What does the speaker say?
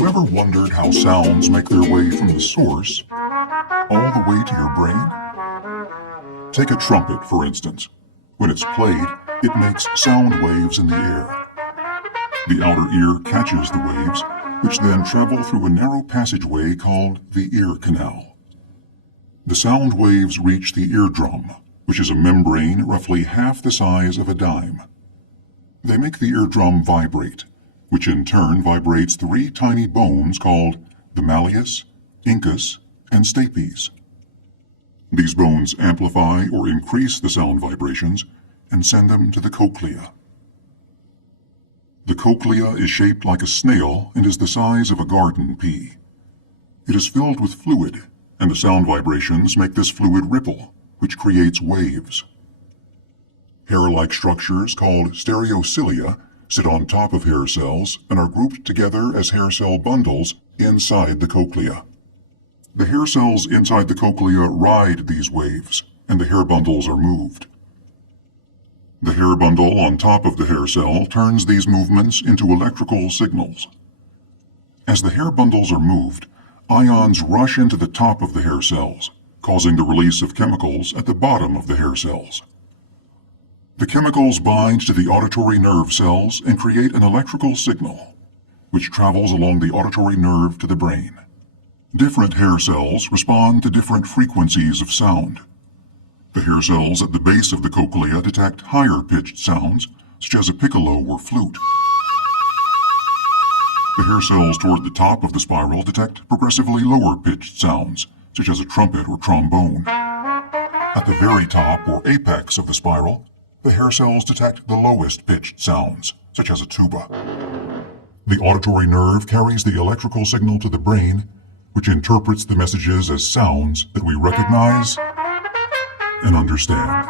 you ever wondered how sounds make their way from the source all the way to your brain? Take a trumpet, for instance. When it's played, it makes sound waves in the air. The outer ear catches the waves, which then travel through a narrow passageway called the ear canal. The sound waves reach the eardrum, which is a membrane roughly half the size of a dime. They make the eardrum vibrate, which in turn vibrates three tiny bones called the malleus, incus, and stapes. These bones amplify or increase the sound vibrations and send them to the cochlea. The cochlea is shaped like a snail and is the size of a garden pea. It is filled with fluid, and the sound vibrations make this fluid ripple, which creates waves. Hair-like structures called stereocilia sit on top of hair cells and are grouped together as hair cell bundles inside the cochlea. The hair cells inside the cochlea ride these waves, and the hair bundles are moved. The hair bundle on top of the hair cell turns these movements into electrical signals. As the hair bundles are moved, ions rush into the top of the hair cells, causing the release of chemicals at the bottom of the hair cells. The chemicals bind to the auditory nerve cells and create an electrical signal, which travels along the auditory nerve to the brain. Different hair cells respond to different frequencies of sound. The hair cells at the base of the cochlea detect higher-pitched sounds, such as a piccolo or flute. The hair cells toward the top of the spiral detect progressively lower-pitched sounds, such as a trumpet or trombone. At the very top or apex of the spiral, the hair cells detect the lowest-pitched sounds, such as a tuba. The auditory nerve carries the electrical signal to the brain, which interprets the messages as sounds that we recognize and understand.